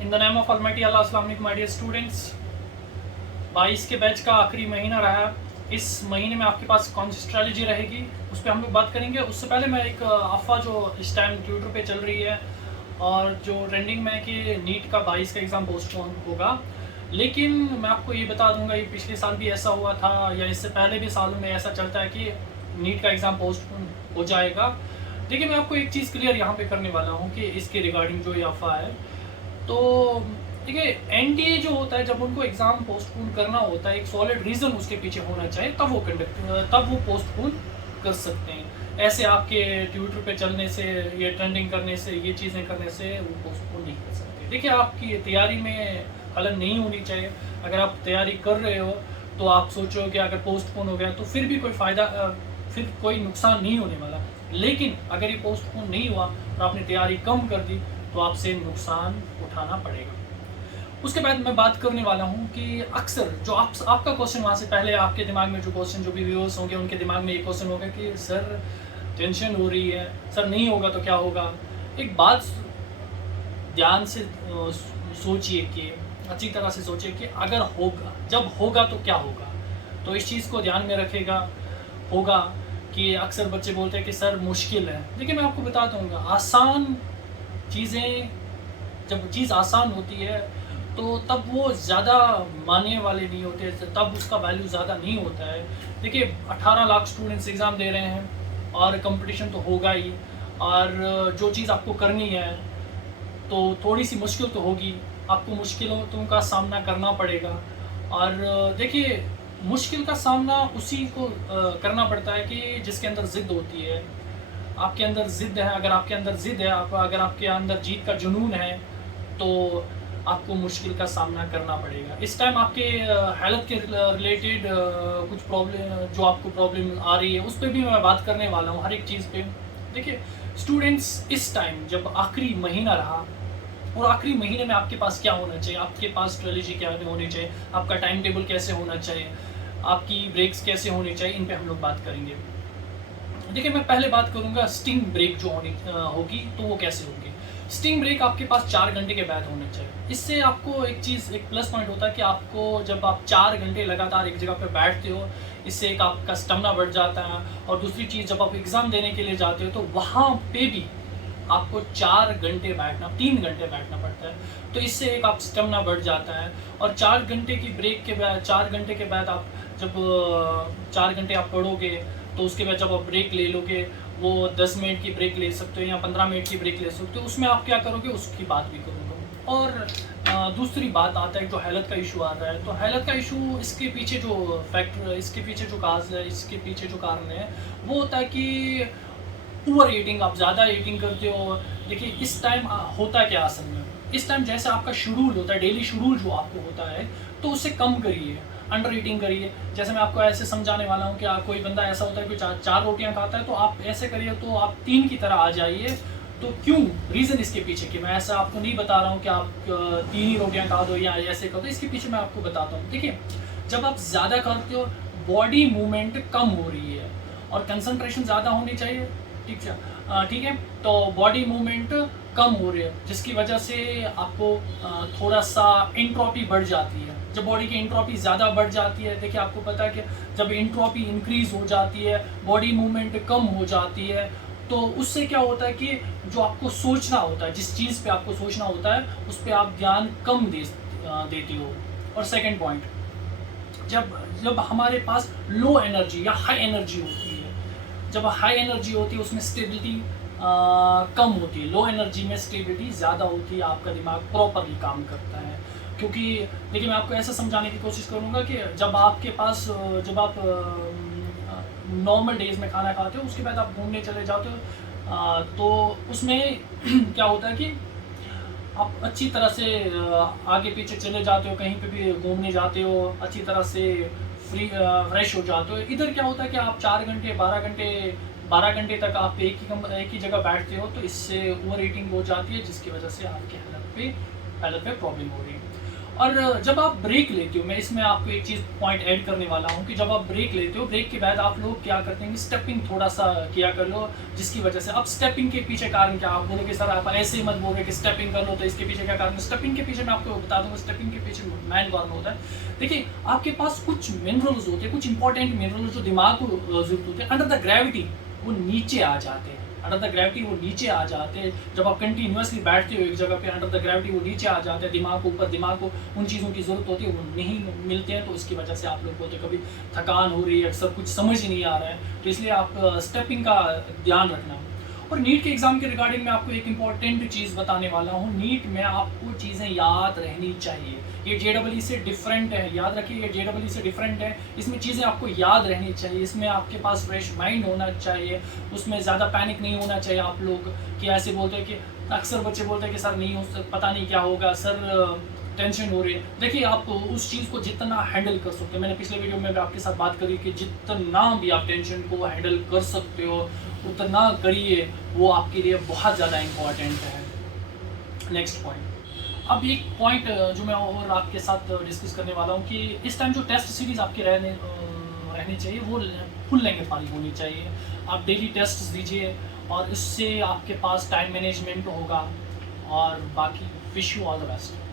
In the name of almighty Allah, अस्सलाम वालेकुम my dear students. 22 के बैच का आखिरी महीना रहा। इस महीने में आपके पास कौन सी स्ट्रेटजी रहेगी उस पर हम लोग बात करेंगे। उससे पहले मैं एक अफवाह जो इस टाइम ट्विटर पे चल रही है और जो ट्रेंडिंग में है कि नीट का 22 का एग्ज़ाम पोस्टपोन होगा, लेकिन मैं आपको ये बता दूंगा ये पिछले साल भी ऐसा हुआ था या इससे पहले भी सालों में ऐसा चलता है कि नीट का एग्ज़ाम पोस्टपोन हो जाएगा। देखिए, मैं आपको एक चीज़ क्लियर यहाँ पे करने वाला हूँ कि इसके रिगार्डिंग जो ये अफवाह है, तो देखिए एनटीए जो होता है जब उनको एग्ज़ाम पोस्टपोन करना होता है एक सॉलिड रीज़न उसके पीछे होना चाहिए, तब वो पोस्टपोन कर सकते हैं। ऐसे आपके ट्विटर पे चलने से, ये ट्रेंडिंग करने से, ये चीज़ें करने से वो पोस्टपोन नहीं कर सकते। देखिए, आपकी तैयारी में खलल नहीं होनी चाहिए। अगर आप तैयारी कर रहे हो तो आप सोचो कि अगर पोस्टपोन हो गया तो फिर भी कोई फ़ायदा, फिर कोई नुकसान नहीं होने वाला। लेकिन अगर ये पोस्टपोन नहीं हुआ और आपने तैयारी कम कर दी तो आपसे नुकसान उठाना पड़ेगा। उसके बाद मैं बात करने वाला हूँ कि अक्सर जो आपका क्वेश्चन वहाँ से पहले आपके दिमाग में जो क्वेश्चन, जो भी व्यूअर्स होंगे उनके दिमाग में ये क्वेश्चन होगा कि सर टेंशन हो रही है, सर नहीं होगा तो क्या होगा। एक बात ध्यान से सोचिए कि अच्छी तरह से सोचिए कि अगर होगा, जब होगा तो क्या होगा। तो इस चीज़ को ध्यान में रखेगा। होगा कि अक्सर बच्चे बोलते हैं कि सर मुश्किल है। देखिए, मैं आपको बता दूँगा, आसान चीज़ें, जब चीज़ आसान होती है तो तब वो ज़्यादा मानने वाले नहीं होते, तब उसका वैल्यू ज़्यादा नहीं होता है। देखिए, 18 लाख स्टूडेंट्स एग्ज़ाम दे रहे हैं और कंपटीशन तो होगा ही, और जो चीज़ आपको करनी है तो थोड़ी सी मुश्किल तो होगी, आपको मुश्किलों का सामना करना पड़ेगा। और देखिए, मुश्किल का सामना उसी को करना पड़ता है कि जिसके अंदर ज़िद होती है। आपके अंदर ज़िद है, अगर आपके अंदर ज़िद है, अगर आपके अंदर जीत का जुनून है, तो आपको मुश्किल का सामना करना पड़ेगा। इस टाइम आपके हेल्थ के रिलेटेड कुछ प्रॉब्लम, जो आपको प्रॉब्लम आ रही है उस पर भी मैं बात करने वाला हूँ, हर एक चीज़ पे। देखिए स्टूडेंट्स, इस टाइम जब आखिरी महीना रहा और आखिरी महीने में आपके पास क्या होना चाहिए, आपके पास स्ट्रेटजी क्या होनी चाहिए, आपका टाइम टेबल कैसे होना चाहिए, आपकी ब्रेक्स कैसे होनी चाहिए, इन पे हम लोग बात करेंगे। देखिए, मैं पहले बात करूंगा स्टिंग ब्रेक जो होगी तो वो कैसे होगी। स्टिंग ब्रेक आपके पास 4 घंटे के बाद होना चाहिए। इससे आपको एक चीज़, एक प्लस पॉइंट होता है कि आपको जब आप 4 घंटे लगातार एक जगह पर बैठते हो, इससे एक आपका स्टेमिना बढ़ जाता है। और दूसरी चीज़, जब आप एग्ज़ाम देने के लिए जाते हो तो वहाँ पे भी आपको 4 घंटे बैठना, 3 घंटे बैठना पड़ता है। तो इससे एक आप स्टेमिना बढ़ जाता है। और 4 घंटे की ब्रेक के बाद, 4 घंटे के बाद आप जब 4 घंटे आप पढ़ोगे तो उसके बाद जब आप ब्रेक ले लोगे, वो 10 मिनट की ब्रेक ले सकते हो या 15 मिनट की ब्रेक ले सकते हो। उसमें आप क्या करोगे उसकी बात भी करूँगा। और दूसरी बात आता है जो हेल्थ का इशू आ रहा है, तो हेल्थ का इशू, इसके पीछे जो फैक्टर, इसके पीछे जो काज है, इसके पीछे जो कारण है वो होता है कि ओवर ईटिंग। आप ज़्यादा ईटिंग करते हो। देखिए, इस टाइम होता क्या असल में, इस टाइम जैसे आपका शेड्यूल होता है, डेली शेड्यूल जो आपको होता है, तो उससे कम करिए, अंडर ईटिंग करिए। जैसे मैं आपको ऐसे समझाने वाला हूँ कि कोई बंदा ऐसा होता है कि चार रोटियाँ खाता है, तो आप ऐसे करिए तो आप 3 की तरह आ जाइए। तो क्यों, रीज़न इसके पीछे कि मैं ऐसा आपको नहीं बता रहा हूँ कि आप 3 ही रोटियाँ खा दो या ऐसे कर दो, इसके पीछे मैं आपको बताता हूँ। देखिए, जब आप ज़्यादा खाते हो, बॉडी मूवमेंट कम हो रही है और कंसंट्रेशन ज़्यादा होनी चाहिए। ठीक है, तो बॉडी मूवमेंट कम हो रही है, जिसकी वजह से आपको थोड़ा सा इंट्रोपी बढ़ जाती है। जब बॉडी की इंट्रोपी ज़्यादा बढ़ जाती है, देखिए आपको पता है कि जब इंट्रोपी इंक्रीज़ हो जाती है, बॉडी मूवमेंट कम हो जाती है, तो उससे क्या होता है कि जो आपको सोचना होता है, जिस चीज़ पे आपको सोचना होता है उस पर आप ध्यान कम देती हो। और सेकंड पॉइंट, जब जब हमारे पास लो एनर्जी या हाई एनर्जी होती है, जब हाई एनर्जी होती है उसमें स्टेबिलिटी कम होती है, लो एनर्जी में स्टेबिलिटी ज़्यादा होती है, आपका दिमाग प्रॉपरली काम करता है। क्योंकि देखिए, मैं आपको ऐसा समझाने की कोशिश करूँगा कि जब आपके पास, जब आप नॉर्मल डेज़ में खाना खाते हो, उसके बाद आप घूमने चले जाते हो, तो उसमें क्या होता है कि आप अच्छी तरह से आगे पीछे चले जाते हो, कहीं पे भी घूमने जाते हो, अच्छी तरह से फ्रेश हो जाते हो। इधर क्या होता है कि आप 4 घंटे 12 घंटे तक आप एक ही जगह बैठते हो, तो इससे ओवर ईटिंग हो जाती है, जिसकी वजह से आपके हेल्थ पे प्रॉब्लम हो रही है। और जब आप ब्रेक लेते हो, मैं इसमें आपको एक चीज़ पॉइंट ऐड करने वाला हूँ कि जब आप ब्रेक लेते हो, ब्रेक के बाद आप लोग क्या करते हैं, स्टेपिंग थोड़ा सा किया कर लो, जिसकी वजह से अब स्टेपिंग के पीछे कारण क्या, आप बोलोगे सर आप ऐसे ही मत बोल रहे कि स्टेपिंग कर लो, तो इसके पीछे क्या कारण है? स्टेपिंग के पीछे मैं आपको बता दूंगा, स्टेपिंग के पीछे मेन कारण होता है, देखिए आपके पास कुछ मिनरल्स होते हैं, कुछ इंपॉर्टेंट मिनरल्स जो दिमाग को जरूरत होते हैं, अंडर द ग्रेविटी वो नीचे आ जाते हैं, अंडर द ग्रेविटी वो नीचे आ जाते हैं। जब आप कंटिन्यूसली बैठते हो एक जगह पे, अंडर द ग्रेविटी वो नीचे आ जाते हैं, दिमाग को ऊपर, दिमाग को उन चीज़ों की ज़रूरत होती है वो नहीं मिलते हैं, तो इसकी वजह से आप लोग बोलते हैं कभी थकान हो रही है, सब कुछ समझ ही नहीं आ रहा है, तो इसलिए आप स्टेपिंग का ध्यान रखना। और नीट के एग्ज़ाम के रिगार्डिंग मैं आपको एक इम्पॉर्टेंट चीज़ बताने वाला हूँ, नीट में आपको चीज़ें याद रहनी चाहिए, ये JEE से डिफरेंट है, याद रखिए ये JEE से डिफरेंट है, इसमें चीज़ें आपको याद रहनी चाहिए, इसमें आपके पास फ्रेश माइंड होना चाहिए, उसमें ज़्यादा पैनिक नहीं होना चाहिए। आप लोग कि ऐसे बोलते हैं कि अक्सर बच्चे बोलते हैं कि सर नहीं हो, पता नहीं क्या होगा सर, टेंशन हो रही है। देखिए आप उस चीज़ को जितना हैंडल कर सकते हो, मैंने पिछले वीडियो में भी आपके साथ बात करी कि जितना भी आप टेंशन को हैंडल कर सकते हो उतना करिए, वो आपके लिए बहुत ज़्यादा इम्पॉर्टेंट है। नेक्स्ट पॉइंट, अब एक पॉइंट जो मैं और आपके साथ डिस्कस करने वाला हूँ कि इस टाइम जो टेस्ट सीरीज़ आपके रहनी चाहिए वो फुल लेंथ वाली होनी चाहिए। आप डेली टेस्ट दीजिए और इससे आपके पास टाइम मैनेजमेंट होगा, और बाकी wish you all the best.